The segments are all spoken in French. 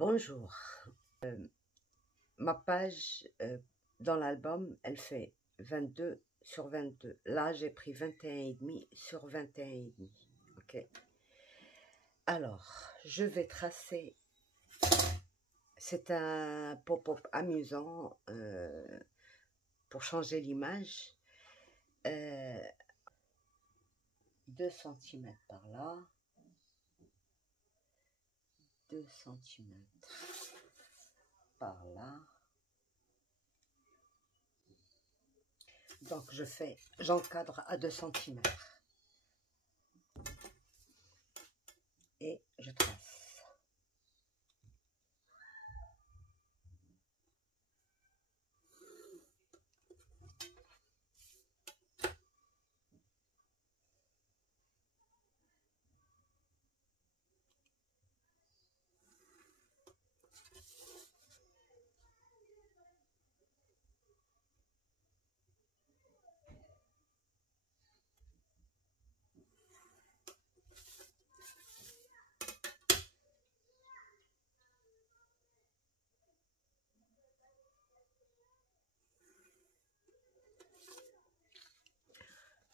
Bonjour. Ma page dans l'album, elle fait 22 sur 22. Là, j'ai pris 21,5 sur 21,5. Ok. Alors, je vais tracer. C'est un pop-up amusant pour changer l'image. 2 cm par là. 2 cm par là. Donc j'encadre à 2 cm. Et je trace.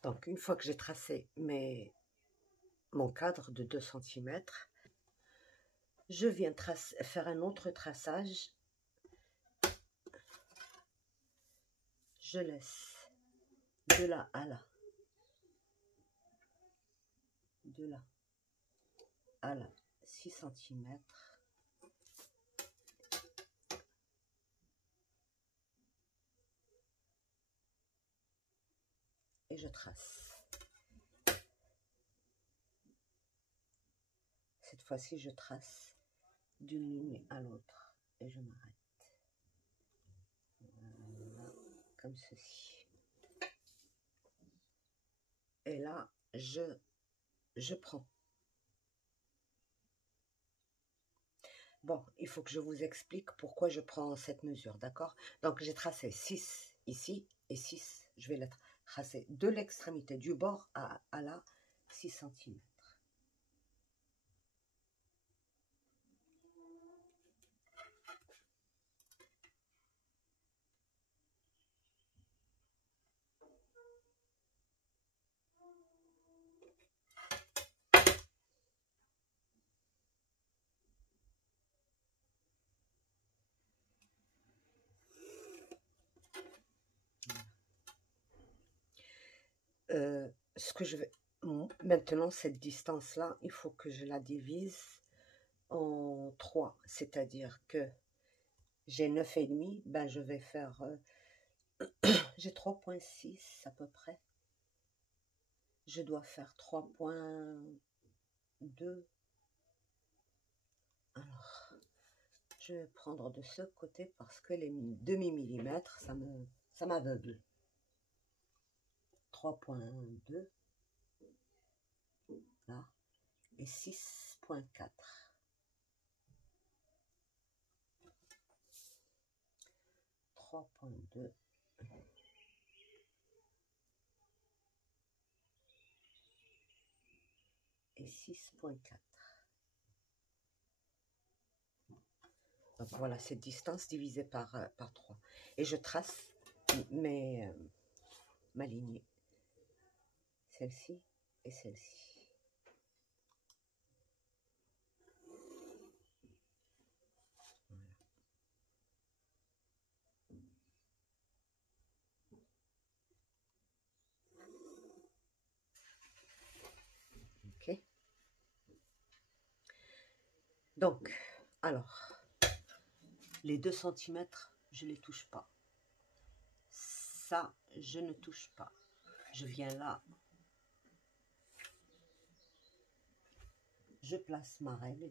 Donc, une fois que j'ai tracé mon cadre de 2 cm, je viens faire un autre traçage. Je laisse de là à là. De là à là, 6 cm. Et je trace. Cette fois-ci, je trace d'une ligne à l'autre et je m'arrête. Voilà, comme ceci. Et là, je prends. Bon, il faut que je vous explique pourquoi je prends cette mesure, d'accord? Donc, j'ai tracé 6 ici et 6. Je vais la tracer de l'extrémité du bord à là, 6 cm. Ce que je vais maintenant, cette distance-là, il faut que je la divise en 3, c'est-à-dire que j'ai 9,5, ben je vais faire, j'ai 3,6 à peu près. Je dois faire 3,2. Alors, je vais prendre de ce côté parce que les demi-millimètres, ça m'aveugle. 3,2 là et 6,4. 3,2 et 6,4. Donc voilà, cette distance divisée par 3. Et je trace ma ligne. Celle-ci et celle-ci. Voilà. Ok. Donc, alors, les 2 cm, je ne les touche pas. Ça, je ne touche pas. Je viens là. Je place ma règle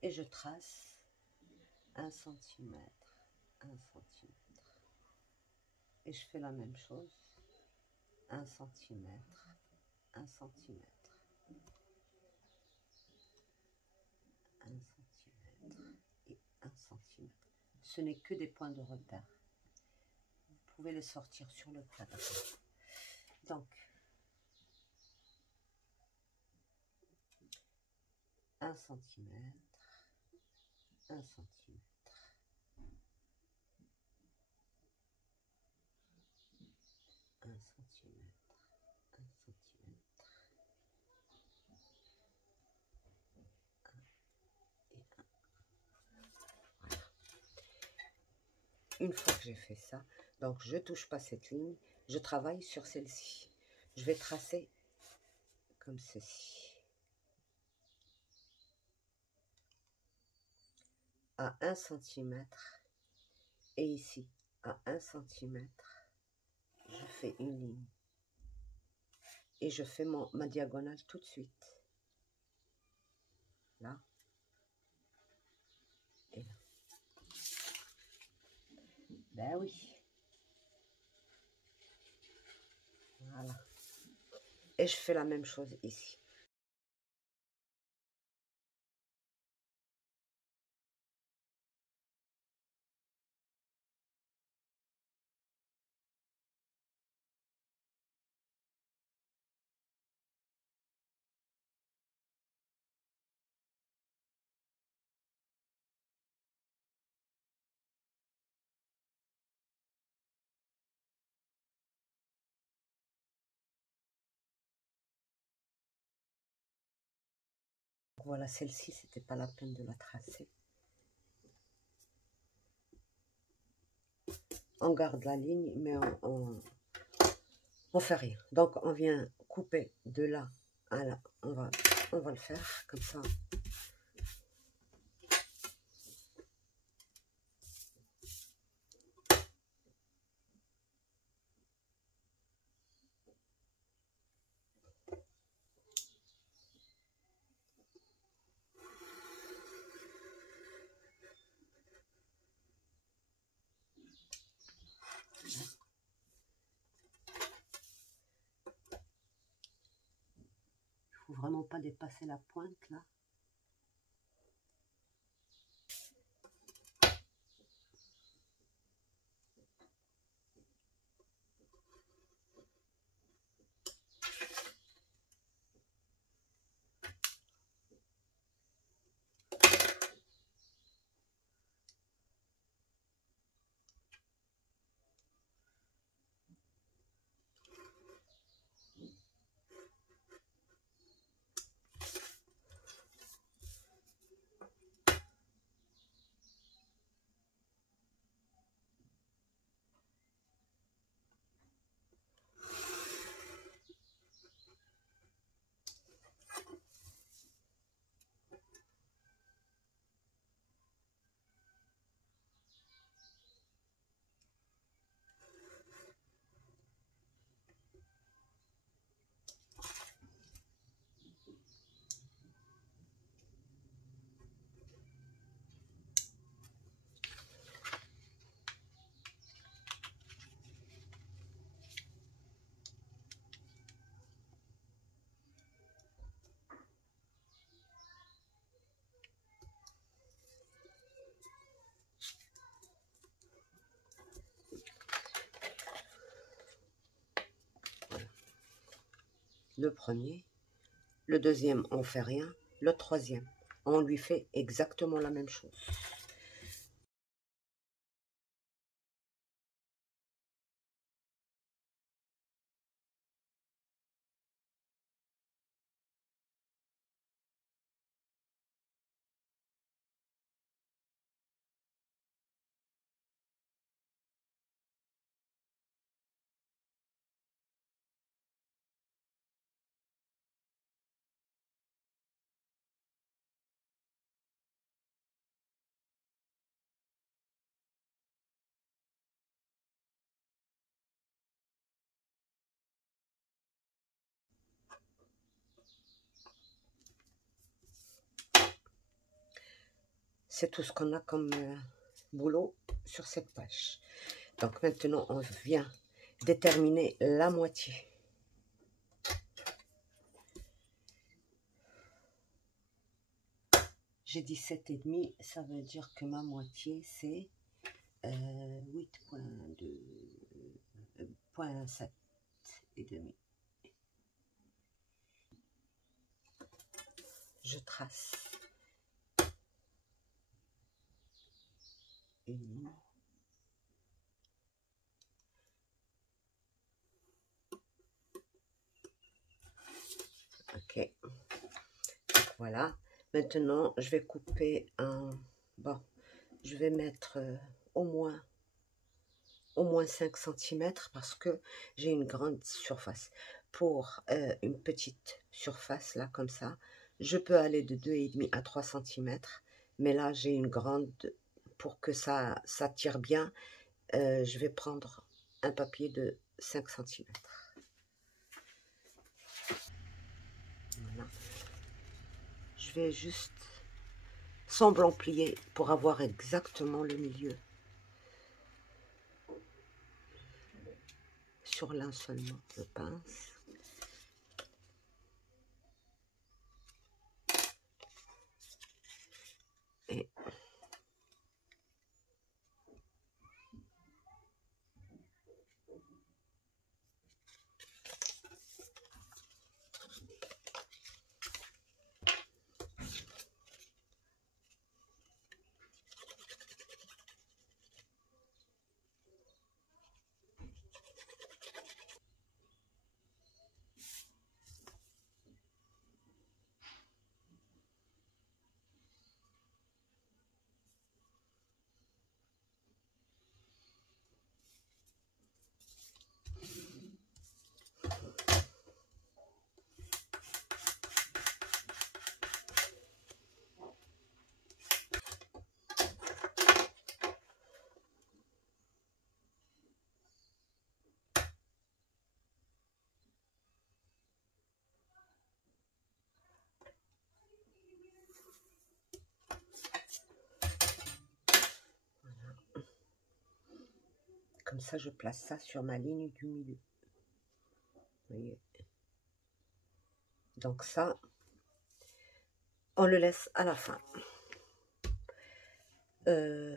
et je trace 1 cm, 1 cm. Et je fais la même chose. 1 cm, 1 cm. 1 cm et 1 cm. Ce n'est que des points de repère. Vous pouvez les sortir sur le cadre. Donc, 1 cm, 1 cm. 1 cm. 1 cm. Voilà. Une fois que j'ai fait ça, donc je touche pas cette ligne, je travaille sur celle-ci. Je vais tracer comme ceci. À 1 cm et ici à 1 cm, je fais une ligne et je fais ma diagonale tout de suite. Là et là. Ben oui. Voilà. Et je fais la même chose ici. Voilà, celle-ci, c'était pas la peine de la tracer. On garde la ligne, mais on fait rien. Donc, on vient couper de là à là. On va le faire comme ça. Il faut vraiment pas dépasser la pointe là. Le premier, le deuxième, on fait rien. Le troisième, on lui fait exactement la même chose. C'est tout ce qu'on a comme boulot sur cette page. Donc maintenant, on vient déterminer la moitié. J'ai dit 7,5, ça veut dire que ma moitié, c'est 8,7 et demi. Je trace. et demi. Ok, donc voilà. Maintenant, je vais couper un... Bon, je vais mettre au moins 5 cm parce que j'ai une grande surface. Pour une petite surface, là, comme ça, je peux aller de 2,5 à 3 cm. Mais là, j'ai une grande... Pour que ça tire bien, je vais prendre un papier de 5 cm. Voilà. Je vais juste semblant plier pour avoir exactement le milieu. Sur l'un seulement, je pince. Et comme ça, je place ça sur ma ligne du milieu. Vous voyez. Donc ça, on le laisse à la fin. Ben,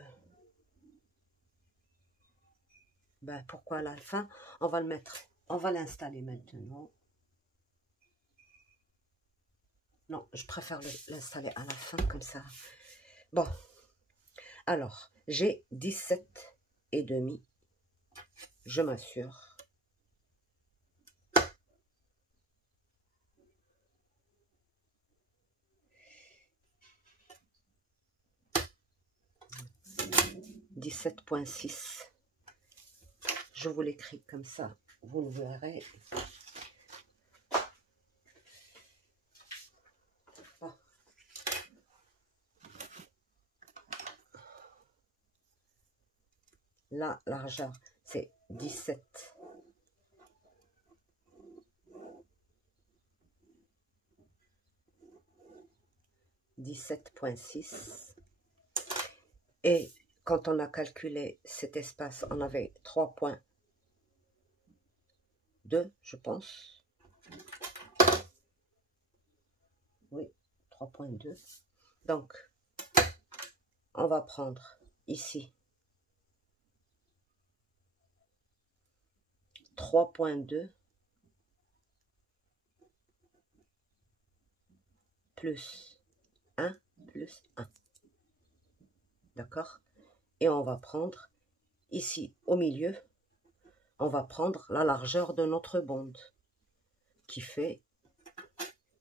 pourquoi à la fin? On va le mettre, on va l'installer maintenant. Non, je préfère l'installer à la fin, comme ça. Bon, alors, j'ai 17,5. Je m'assure. « 17,6 ». Je vous l'écris comme ça, vous le verrez. Oh. La largeur, c'est 17. « 17,6 ». Et quand on a calculé cet espace, on avait 3,2, je pense. Oui, 3,2. Donc, on va prendre ici 3,2 plus 1 plus 1. D'accord? Et on va prendre ici au milieu, on va prendre la largeur de notre bande qui fait,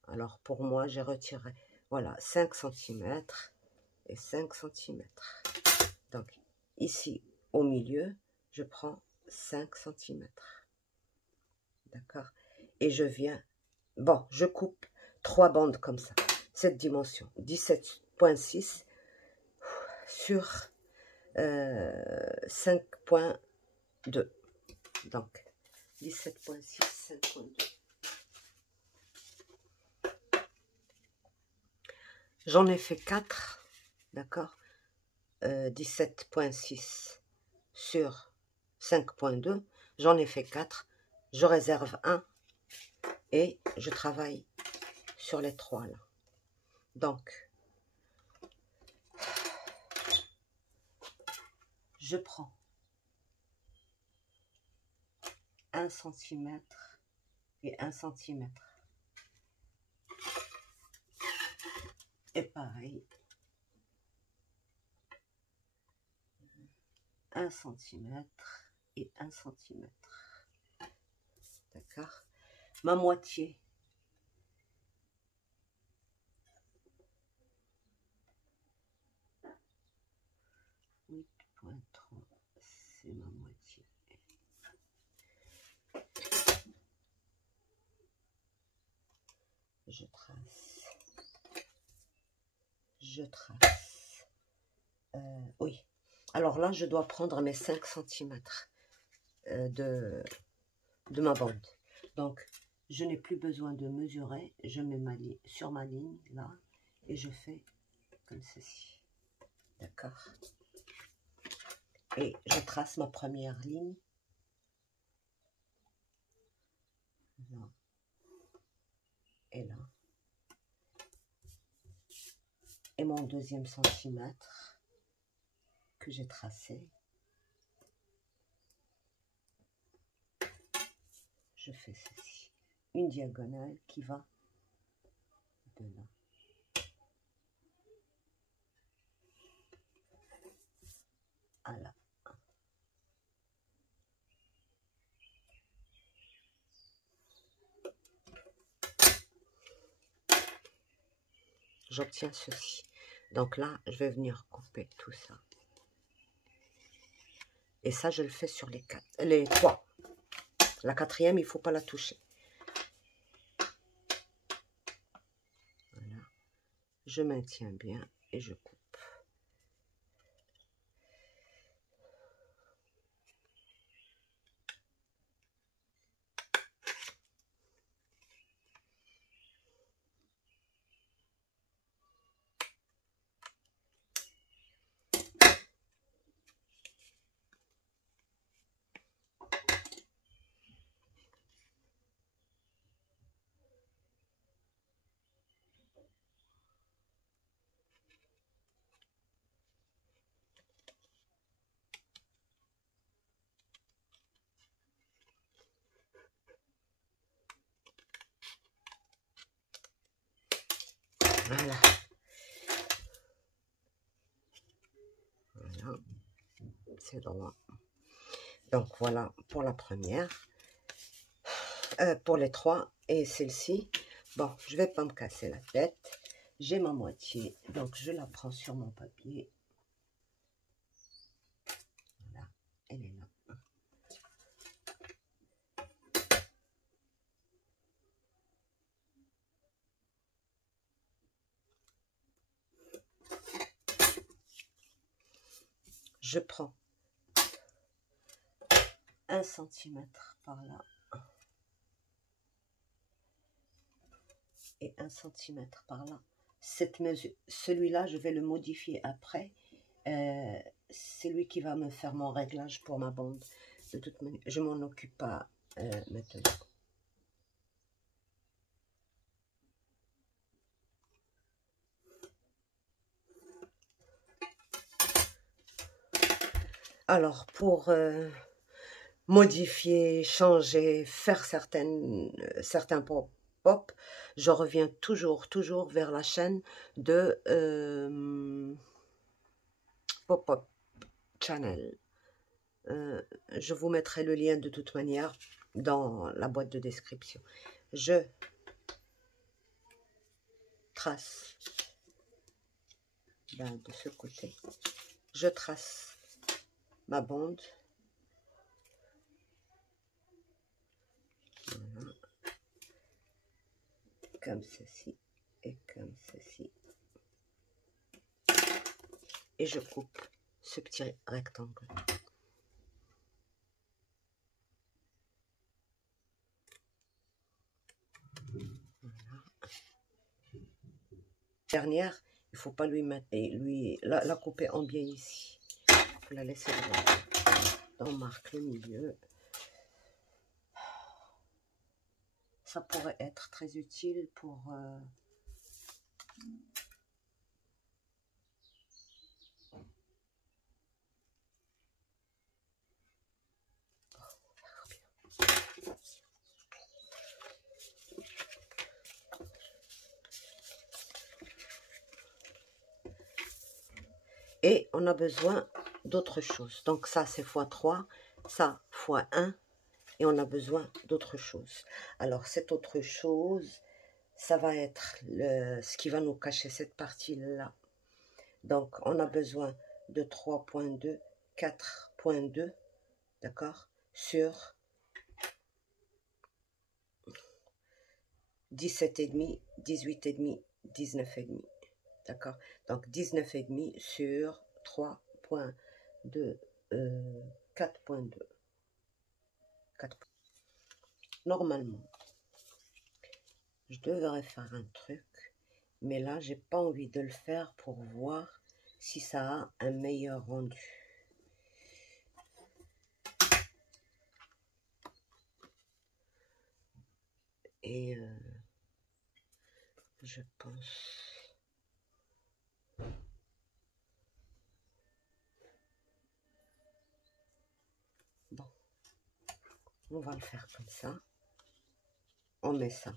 alors pour moi j'ai retiré, voilà, 5 cm et 5 cm. Donc ici au milieu, je prends 5 cm. D'accord? Et je viens, bon, je coupe 3 bandes comme ça, cette dimension, 17,6 sur 5,2. Donc 17,6, 5,2. J'en ai fait 4, d'accord, 17,6 sur 5,2, j'en ai fait 4, je réserve un et je travaille sur les 3 là. Donc, je prends 1 cm et 1 cm. Et pareil. 1 cm et 1 cm. D'accord? Ma moitié. C'est ma moitié. Je trace. Je trace. Oui. Alors là, je dois prendre mes 5 cm de ma bande. Donc, je n'ai plus besoin de mesurer. Je mets ma ligne sur ma ligne, là, et je fais comme ceci. D'accord? Et je trace ma première ligne. Là. Et là. Et mon deuxième centimètre que j'ai tracé. Je fais ceci. Une diagonale qui va de là. À là. J'obtiens ceci. Donc là, je vais venir couper tout ça. Et ça, je le fais sur les 3. La quatrième, il ne faut pas la toucher. Voilà. Je maintiens bien et je coupe. Voilà. Voilà. C'est droit. Donc voilà pour la première. Pour les 3 et celle-ci. Bon, je vais pas me casser la tête. J'ai ma moitié. Donc je la prends sur mon papier. Voilà. Elle est là. Je prends 1 centimètre par là et 1 centimètre par là. Cette mesure, celui-là, je vais le modifier après. C'est lui qui va me faire mon réglage pour ma bande. De toute manière, je m'en occupe pas maintenant. Alors, pour modifier, changer, faire certains pop, je reviens toujours vers la chaîne de Pop-Up Channel. Je vous mettrai le lien de toute manière dans la boîte de description. Je trace de ce côté. Je trace ma bande. Voilà. Comme ceci et comme ceci. Et je coupe ce petit rectangle. Voilà. Dernière, il ne faut pas lui mettre et la couper en biais ici. Il faut la laisser droite. On marque le milieu. Ça pourrait être très utile pour et on a besoin d'autre chose. Donc ça, c'est x3, ça, x1, et on a besoin d'autre chose. Alors, cette autre chose, ça va être ce qui va nous cacher cette partie-là. Donc, on a besoin de 3.2, 4.2, d'accord, sur 17,5, 18,5, 19,5, d'accord. Donc, 19,5 sur 3.2, 4.2. Normalement, je devrais faire un truc, mais là, j'ai pas envie de le faire pour voir si ça a un meilleur rendu. Et je pense... Bon, on va le faire comme ça. On met ça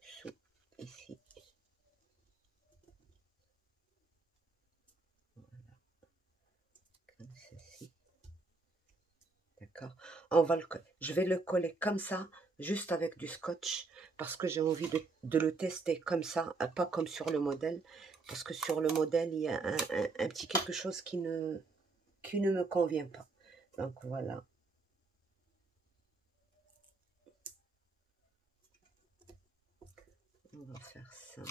sous ici. Voilà, comme ceci. D'accord. Je vais le coller comme ça, juste avec du scotch, parce que j'ai envie de le tester comme ça, pas comme sur le modèle, parce que sur le modèle, il y a un petit quelque chose qui ne me convient pas. Donc voilà. On va faire ça.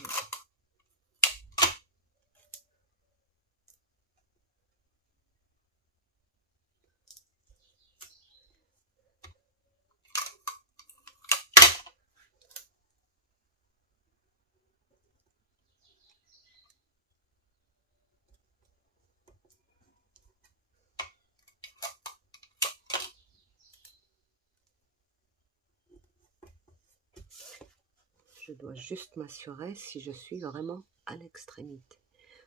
Je dois juste m'assurer si je suis vraiment à l'extrémité.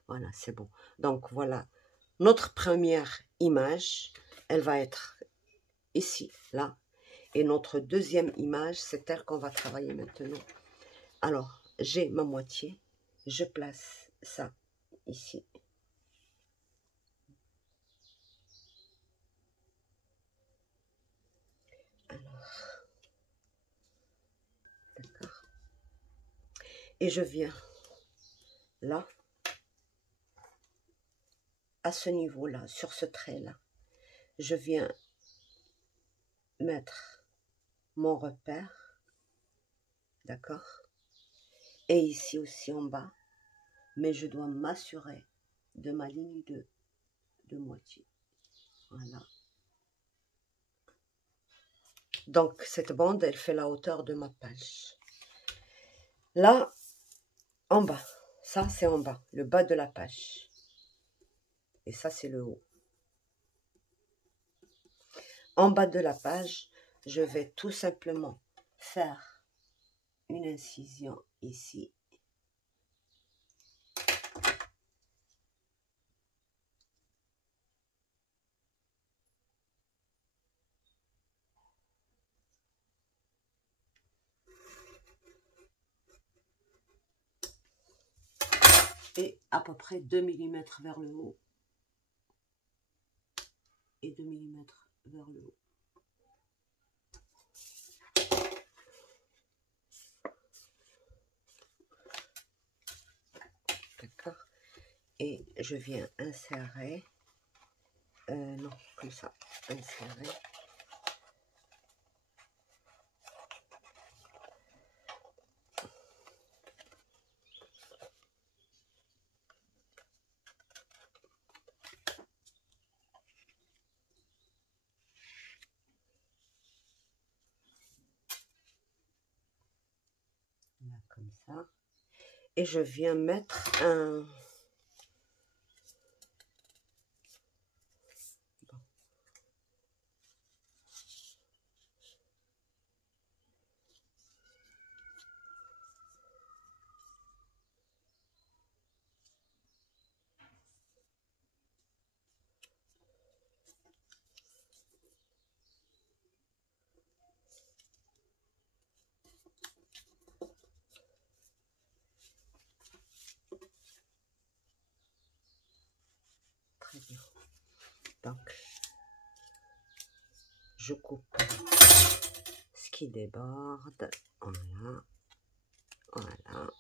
Voilà, c'est bon. Donc voilà, notre première image, elle va être ici, là. Et notre deuxième image, c'est elle qu'on va travailler maintenant. Alors, j'ai ma moitié. Je place ça ici. Alors, d'accord. Et je viens là, à ce niveau-là, sur ce trait-là. Je viens mettre mon repère, d'accord? Et ici aussi en bas, mais je dois m'assurer de ma ligne de moitié. Voilà. Donc, cette bande, elle fait la hauteur de ma page. Là, en bas, ça c'est en bas, le bas de la page. Et ça c'est le haut. En bas de la page, je vais tout simplement faire une incision ici. Et à peu près 2 mm vers le haut. Et 2 mm vers le haut. D'accord. Et je viens insérer. Non, comme ça. Insérer. Là, comme ça. Et je viens mettre un... Donc, je coupe ce qui déborde. Voilà. Voilà.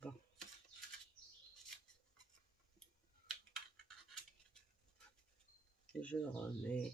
Bon. Je remets.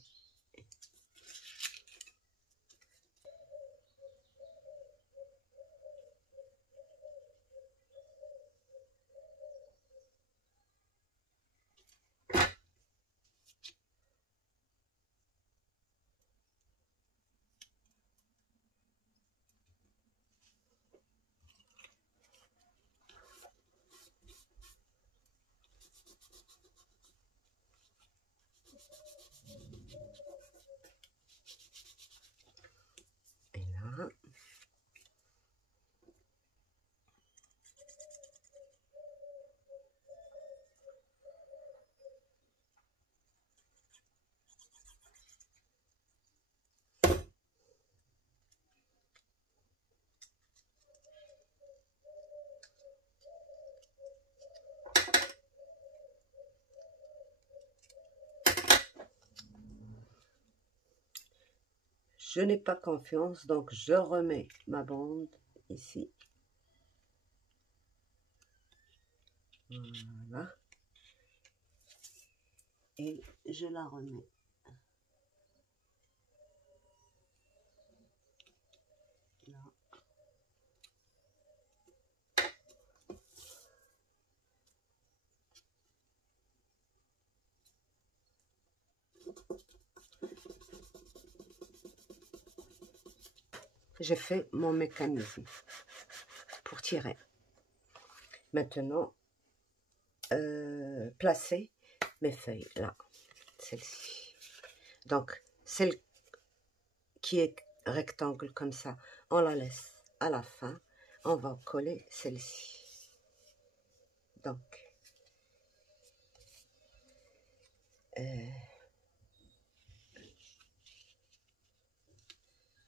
Et là. Je n'ai pas confiance, donc je remets ma bande ici. Voilà. Et je la remets. Là. J'ai fait mon mécanisme pour tirer. Maintenant, placer mes feuilles là, celle-ci. Donc, celle qui est rectangle comme ça, on la laisse à la fin. On va coller celle-ci. Donc,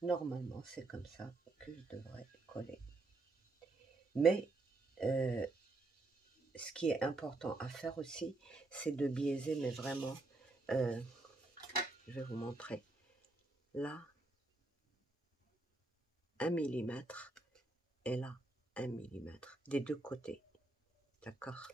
normalement, c'est comme ça que je devrais coller. Mais, ce qui est important à faire aussi, c'est de biaiser, mais vraiment, je vais vous montrer. Là, 1 millimètre, et là, 1 millimètre, des deux côtés. D'accord?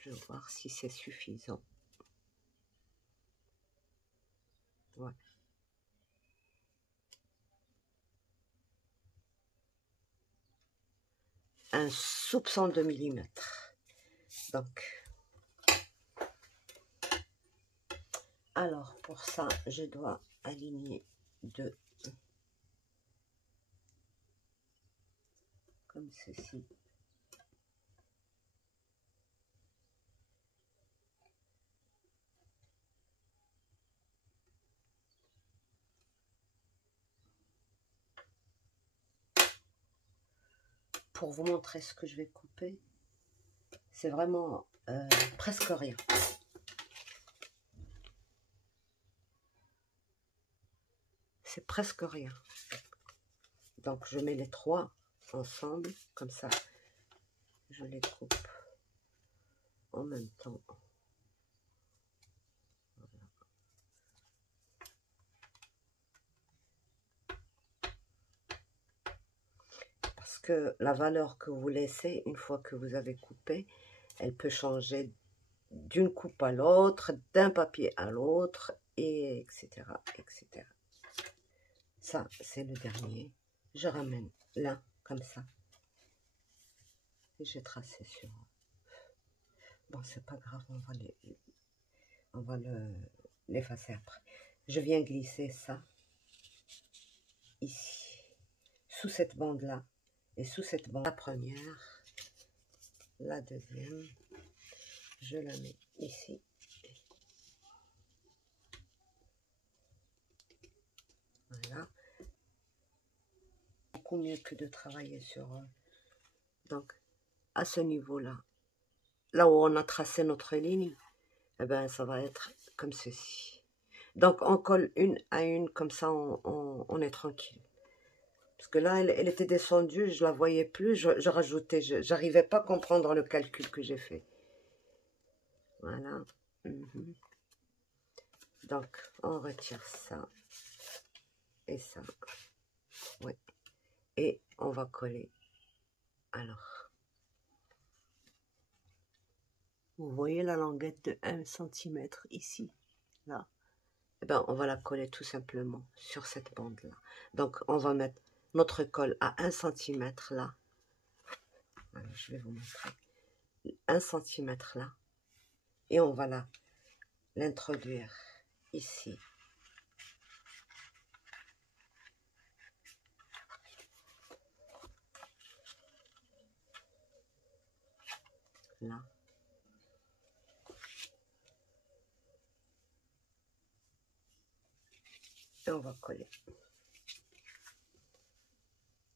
Je vais voir si c'est suffisant. Ouais. Un soupçon de millimètre. Donc, alors pour ça, je dois aligner deux comme ceci. Pour vous montrer ce que je vais couper, c'est vraiment presque rien. C'est presque rien. Donc je mets les trois ensemble, comme ça, je les coupe en même temps. Voilà. Parce que la valeur que vous laissez, une fois que vous avez coupé, elle peut changer d'une coupe à l'autre, d'un papier à l'autre, et etc., etc. Ça, c'est le dernier. Je ramène là, comme ça. Et j'ai tracé sur... Bon, c'est pas grave, on va l'effacer après. Je viens glisser ça ici, sous cette bande-là, et sous cette bande, la première, la deuxième, je la mets ici. Voilà. beaucoup mieux que de travailler sur... donc, à ce niveau-là, là où on a tracé notre ligne, eh ben, ça va être comme ceci. Donc, on colle une à une, comme ça, on est tranquille. Parce que là, elle était descendue, je la voyais plus, je rajoutais, j'arrivais pas à comprendre le calcul que j'ai fait. Voilà. Donc, on retire ça et ça. Oui. Et on va coller. Alors, vous voyez la languette de 1 cm ici, là. Eh ben, on va la coller tout simplement sur cette bande-là. Donc, on va mettre notre colle à 1 cm là. Voilà, je vais vous montrer. 1 cm là. Et on va l'introduire ici. Là. Et on va coller.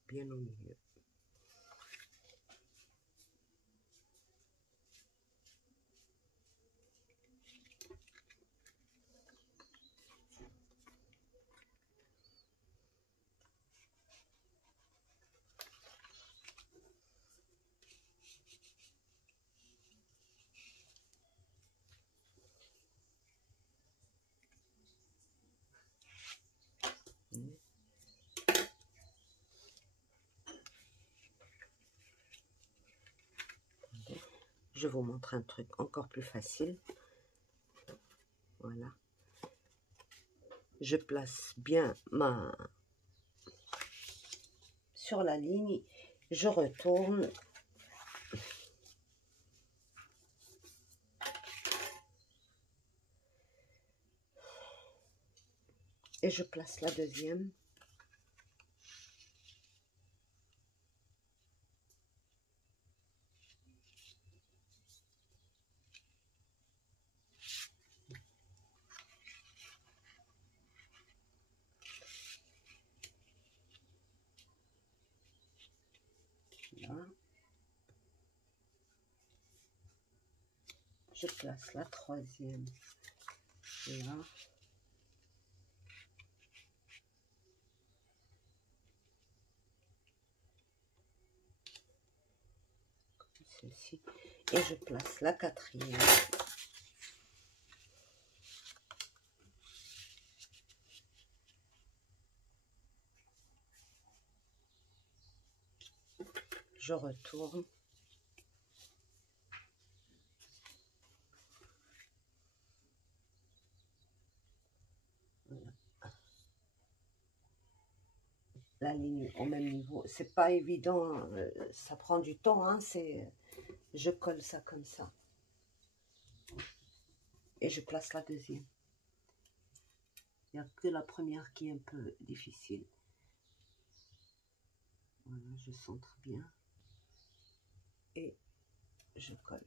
Bien au milieu. Je vous montre un truc encore plus facile. Voilà. Je place bien sur la ligne. Je retourne. Et je place la deuxième. Là. Je place la troisième là. Comme ceci. Et je place la quatrième. Je retourne. La ligne au même niveau. C'est pas évident, ça prend du temps, hein, je colle ça comme ça. Et je place la deuxième. Il n'y a que la première qui est un peu difficile. Voilà, je centre bien. Et je colle.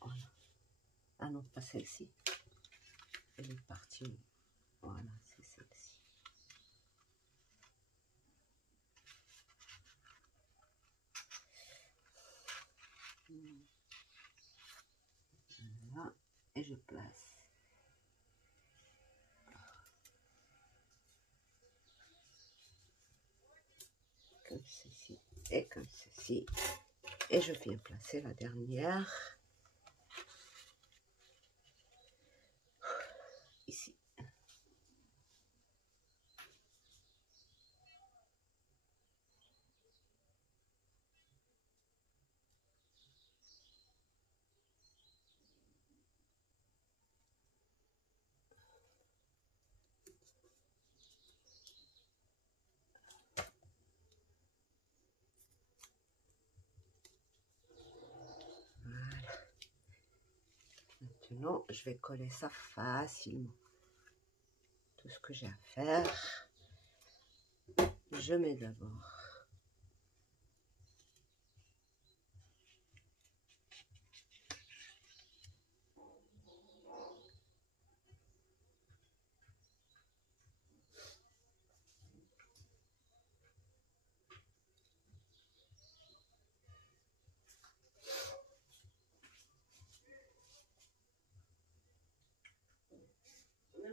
Voilà. Ah non, pas celle-ci. Elle est partie. Voilà, c'est celle-ci. Voilà. Et je place. Comme ceci. Et comme ceci. Et je viens placer la dernière. Ici. Maintenant, je vais coller ça facilement. Tout ce que j'ai à faire, je mets d'abord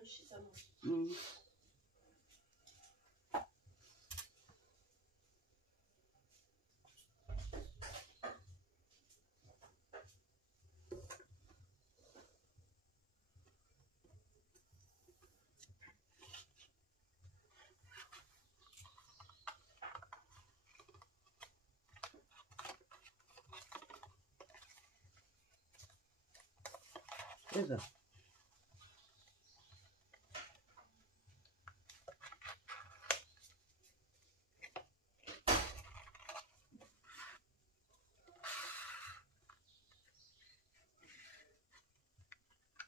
chez sa maman. Mm. Et ben.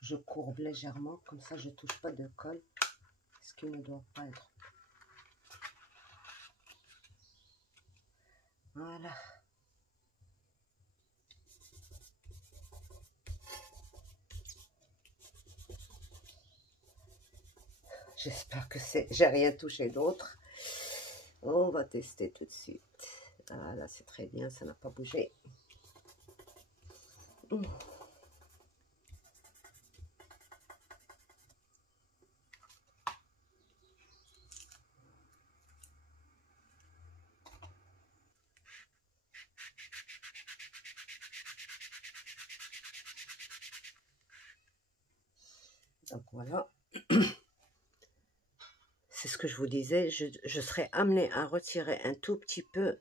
Je courbe légèrement, comme ça je touche pas de colle, ce qui ne doit pas être. Voilà. J'espère que j'ai rien touché d'autre. On va tester tout de suite. Voilà, c'est très bien, ça n'a pas bougé. Donc voilà. C'est ce que je vous disais, je serais amenée à retirer un tout petit peu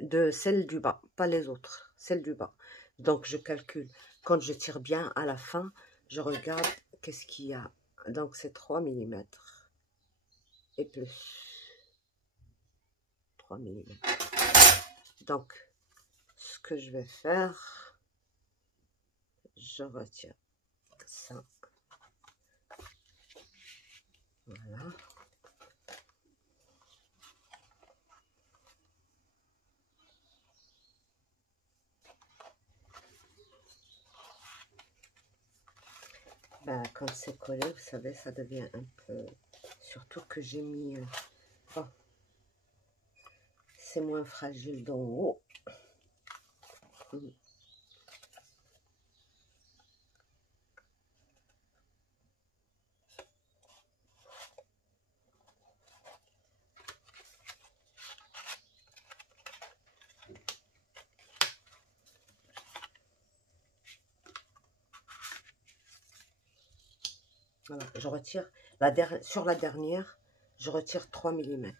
de celle du bas, pas les autres, celle du bas. Donc je calcule, quand je tire bien à la fin, je regarde qu'est-ce qu'il y a. Donc c'est 3 mm et plus. 3 mm. Donc ce que je vais faire, je retire ça. Voilà. Ben, quand c'est collé, vous savez, ça devient un peu... Surtout que j'ai mis... Oh, c'est moins fragile d'en haut. Voilà, je retire sur la dernière, je retire 3 mm.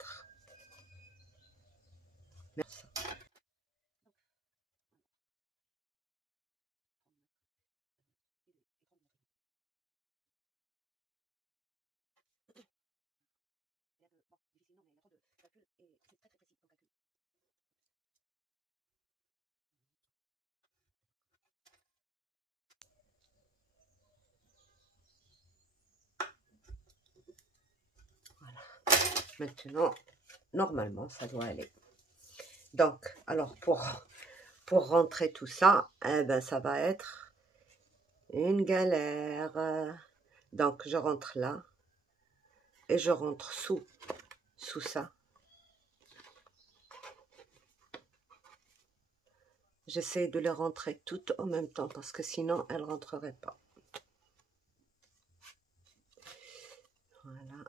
Merci. Voilà. Maintenant, normalement, ça doit aller. Donc, alors, pour rentrer tout ça, eh ben, ça va être une galère. Donc, je rentre là et je rentre sous ça. J'essaie de les rentrer toutes en même temps parce que sinon, elles ne rentreraient pas. Voilà.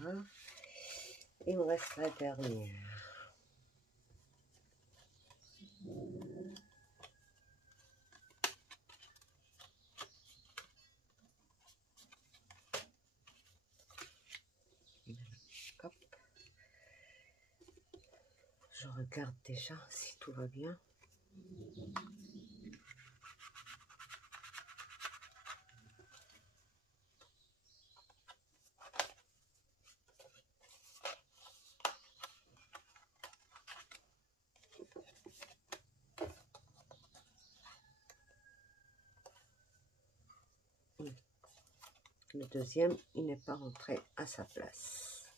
Voilà. Il me reste la dernière. Hop. Je regarde déjà si tout va bien. Le deuxième, il n'est pas rentré à sa place.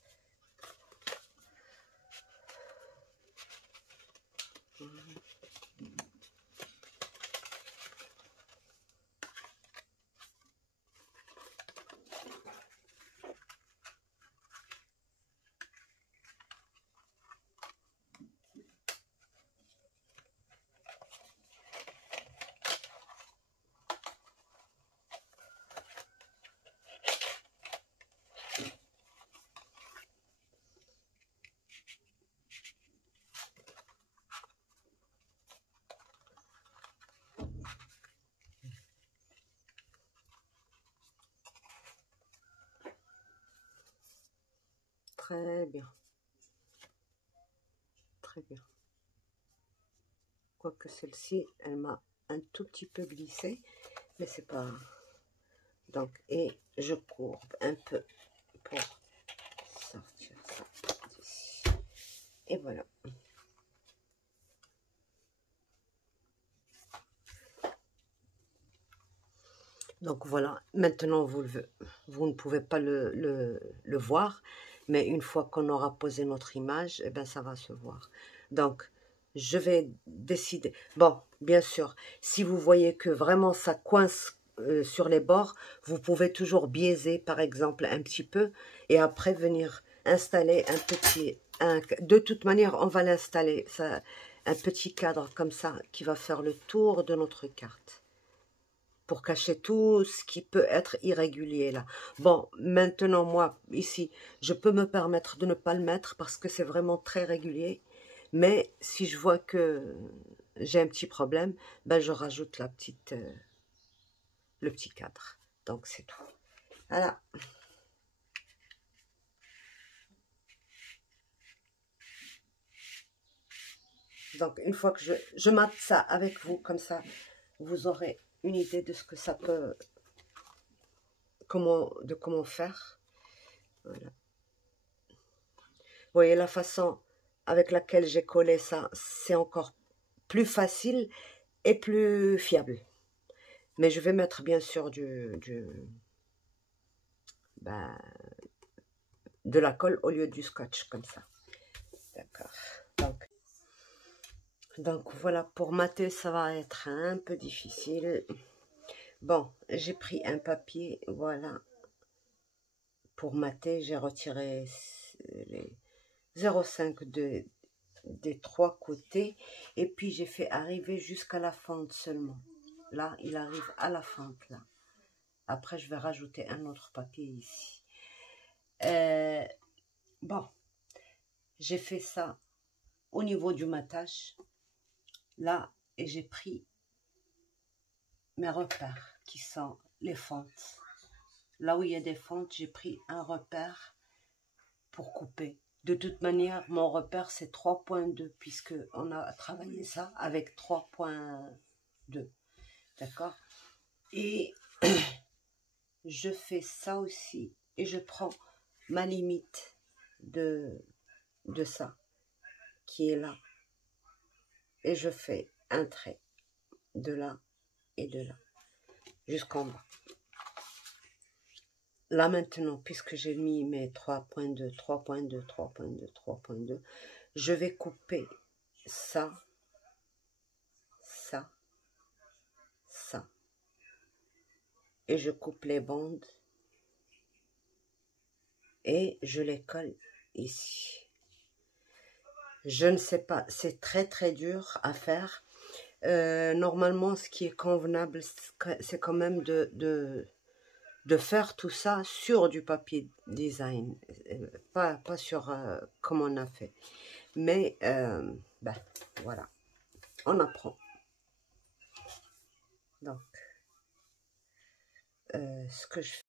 très bien. Très bien. Quoique celle-ci, elle m'a un tout petit peu glissé, mais c'est pas... Donc, et je courbe un peu pour sortir ça d'ici. Et voilà. Donc voilà, maintenant vous ne pouvez pas le voir, mais une fois qu'on aura posé notre image, eh ben, ça va se voir. Donc, je vais décider. Bon, bien sûr, si vous voyez que vraiment ça coince sur les bords, vous pouvez toujours biaiser, par exemple, un petit peu, et après venir installer un petit... de toute manière, on va l'installer, un petit cadre comme ça, qui va faire le tour de notre carte, pour cacher tout ce qui peut être irrégulier là. Bon, maintenant, moi, ici, je peux me permettre de ne pas le mettre parce que c'est vraiment très régulier. Mais si je vois que j'ai un petit problème, ben je rajoute le petit cadre. Donc, c'est tout. Voilà. Donc, une fois que je mate ça avec vous, comme ça, vous aurez une idée de ce que ça peut... comment faire. Voilà. Vous voyez la façon avec laquelle j'ai collé ça, c'est encore plus facile et plus fiable. Mais je vais mettre bien sûr ben, de la colle au lieu du scotch, comme ça. D'accord. Donc voilà, pour mater, ça va être un peu difficile. Bon, j'ai pris un papier, voilà. Pour mater, j'ai retiré les 0,5 des trois côtés. Et puis, j'ai fait arriver jusqu'à la fente seulement. Là, il arrive à la fente, là. Après, je vais rajouter un autre papier ici. Bon, j'ai fait ça au niveau du matage. Là, et j'ai pris mes repères, qui sont les fentes. Là où il y a des fentes, j'ai pris un repère pour couper. De toute manière, mon repère, c'est 3,2, puisque on a travaillé ça avec 3,2. D'accord? Et je fais ça aussi, et je prends ma limite de ça, qui est là. Et je fais un trait de là et de là, jusqu'en bas. Là maintenant, puisque j'ai mis mes 3,2, 3,2, 3,2, 3,2, je vais couper ça, ça, ça. Et je coupe les bandes et je les colle ici. Je ne sais pas, c'est très très dur à faire. Normalement, ce qui est convenable, c'est quand même de faire tout ça sur du papier design, pas sur comme on a fait. Mais, ben, voilà, on apprend. Donc, ce que je fais,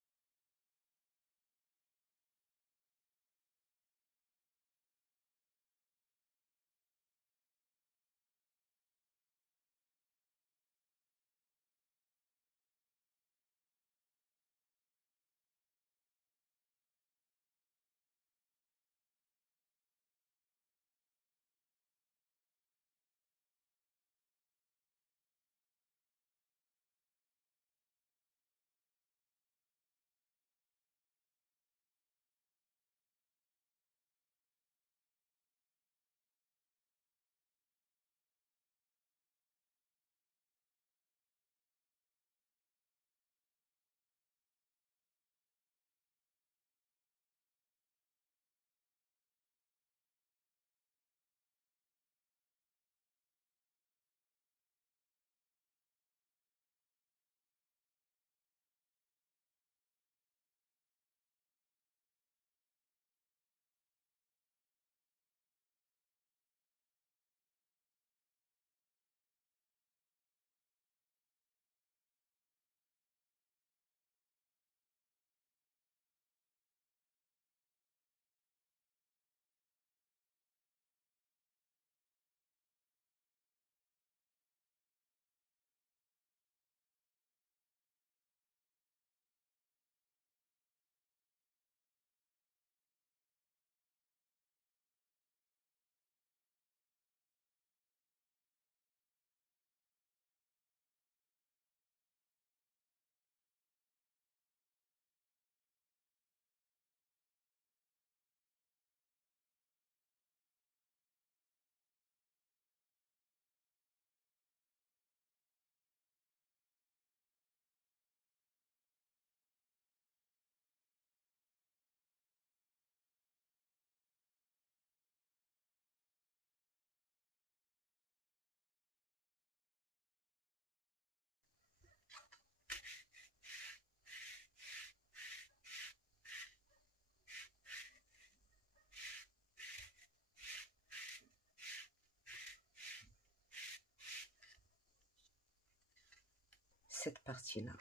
cette partie-là.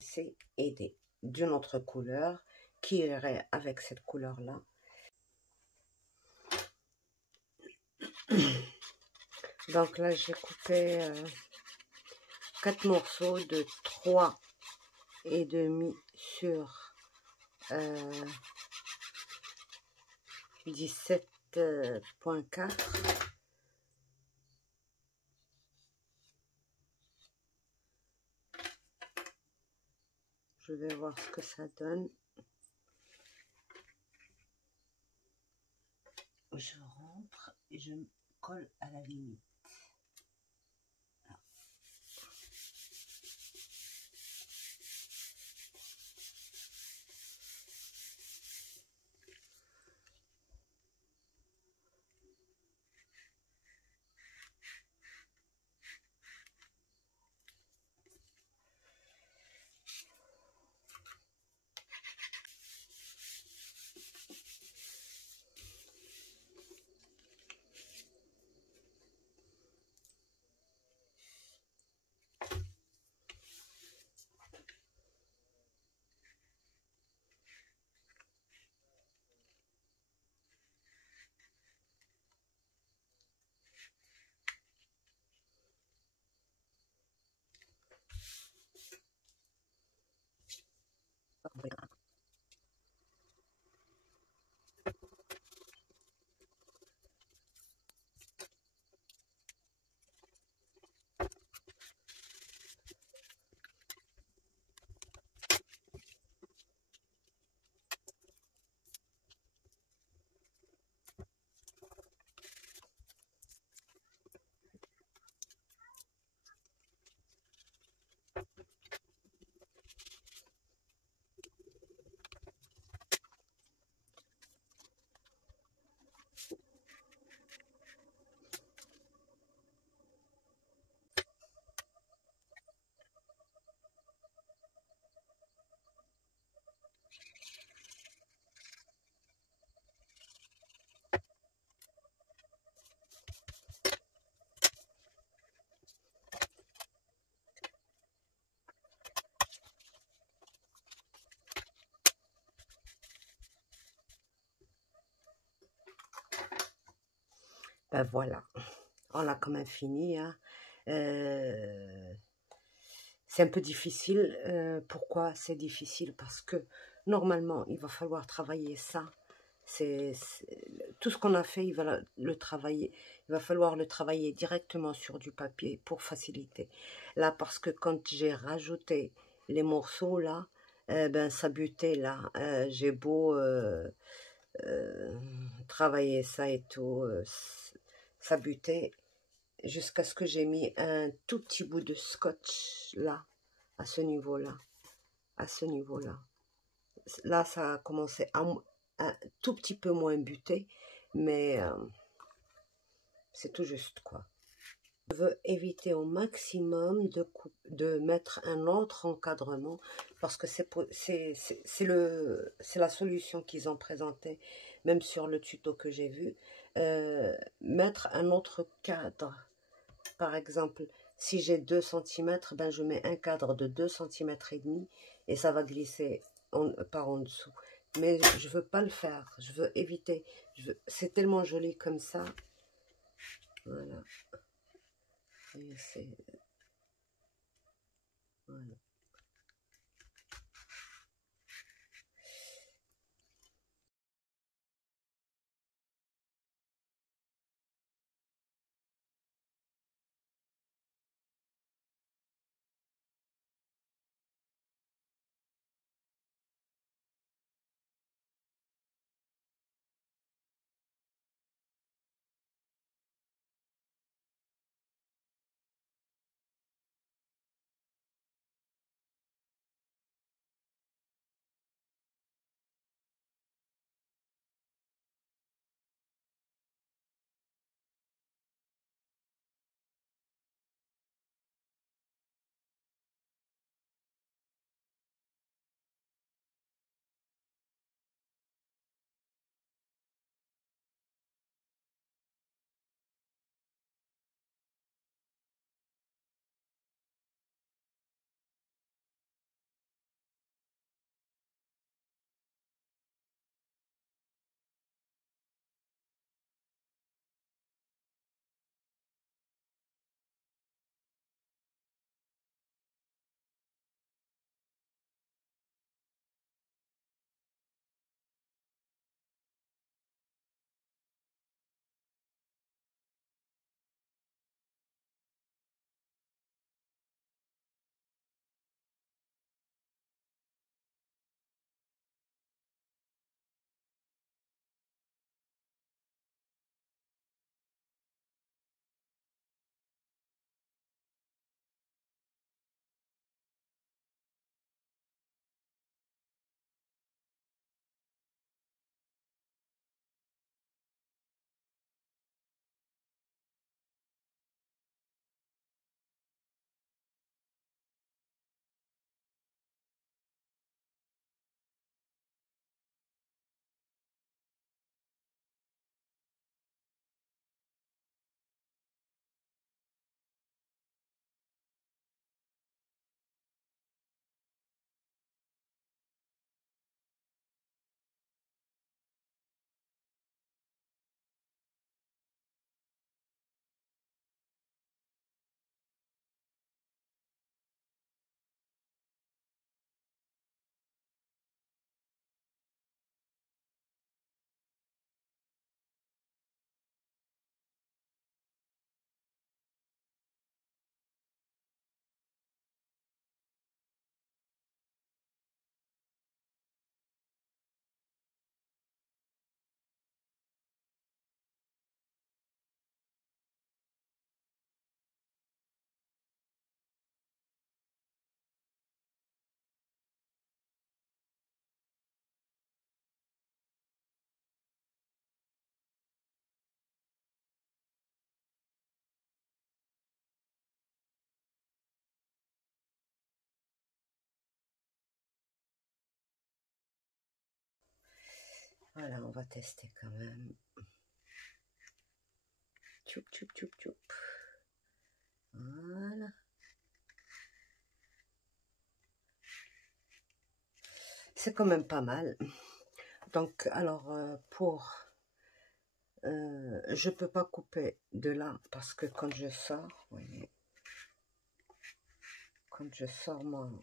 C'est aider d'une autre couleur qui irait avec cette couleur-là. Donc là, j'ai coupé 4 morceaux de 3,5 sur 17,4. Je vais voir ce que ça donne. Je rentre et je me colle à la limite. Ben voilà, on a quand même fini. Hein. C'est un peu difficile. Pourquoi c'est difficile? Parce que normalement, il va falloir travailler ça. Tout ce qu'on a fait, il va le travailler. Il va falloir le travailler directement sur du papier pour faciliter. Là, parce que quand j'ai rajouté les morceaux là, ben ça butait là. J'ai beau travailler ça et tout, ça butait jusqu'à ce que j'ai mis un tout petit bout de scotch là, à ce niveau-là, à ce niveau-là. Là, ça a commencé à un tout petit peu moins buté, mais c'est tout juste quoi. Je veux éviter au maximum de mettre un autre encadrement parce que c'est la solution qu'ils ont présentée, même sur le tuto que j'ai vu. Mettre un autre cadre. Par exemple, si j'ai 2 cm, ben je mets un cadre de 2,5 cm et ça va glisser par en dessous. Mais je veux pas le faire, je veux éviter. C'est tellement joli comme ça. Voilà. Voilà. Voilà, on va tester quand même. Tchoup, tchoup, tchoup, tchoup. Voilà. C'est quand même pas mal. Donc, alors, je peux pas couper de là parce que quand je sors, vous voyez, quand je sors mon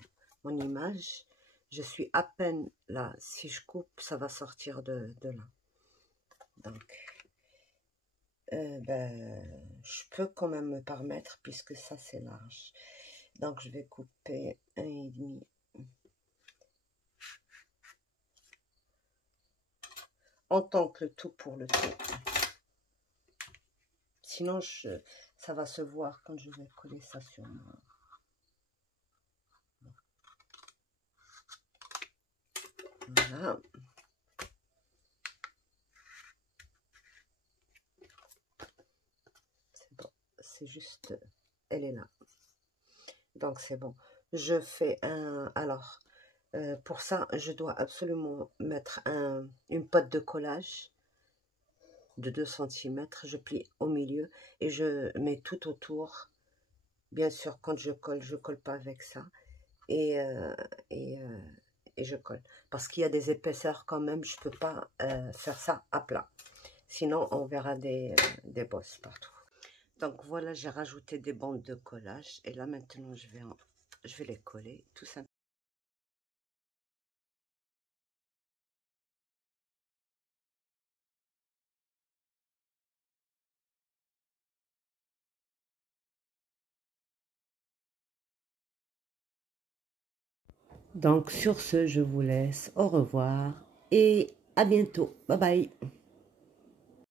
image, je suis à peine là. Si je coupe, ça va sortir de là. Donc, je peux quand même me permettre puisque ça c'est large. Donc, je vais couper 1,5. On tente le tout pour le tout. Sinon, ça va se voir quand je vais coller ça sur moi. Voilà. C'est bon. C'est juste, elle est là. Donc, c'est bon. Je fais un... Alors, pour ça, je dois absolument mettre une pote de collage de 2 cm. Je plie au milieu et je mets tout autour. Bien sûr, quand je colle pas avec ça. Et je colle. Parce qu'il y a des épaisseurs quand même, je peux pas faire ça à plat. Sinon, on verra des bosses partout. Donc voilà, j'ai rajouté des bandes de collage. Et là, maintenant, je vais les coller, tout simplement. Donc sur ce, je vous laisse. Au revoir et à bientôt. Bye bye.